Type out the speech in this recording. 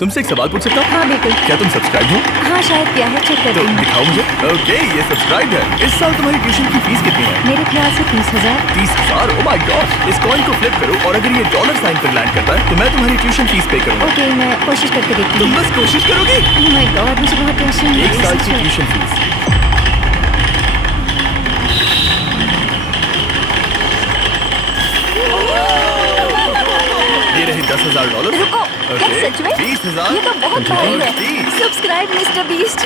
तुमसे एक सवाल पूछ सकता हूँ? हाँ बिल्कुल। क्या तुम सब्सक्राइब हो? हाँ शायद क्या है, चेक तो करती हूँ। दिखाओ मुझे। ओके, ये सब्सक्राइब है। इस साल तुम्हारी ट्यूशन की फीस कितनी है? मेरे ख्याल से 30,000। 30,000? Oh my God! इस कॉइन को फ्लिप करो और अगर ये डॉलर साइन पर लैंड करता है तो मैं तुम्हारी ट्यूशन फीस पे करूंगा। ओके, मैं कोशिश करके देखती तुम हूँ। बस कोशिश करोगी? ओह माय गॉड, मुझे बहुत टेंशन है। एक साल सच की में। Tuition fees. ये रहे $10,000। रुको, क्या ओके, सच में? 20,000। ये तो बहुत भारी है। 30। Subscribe mister beast.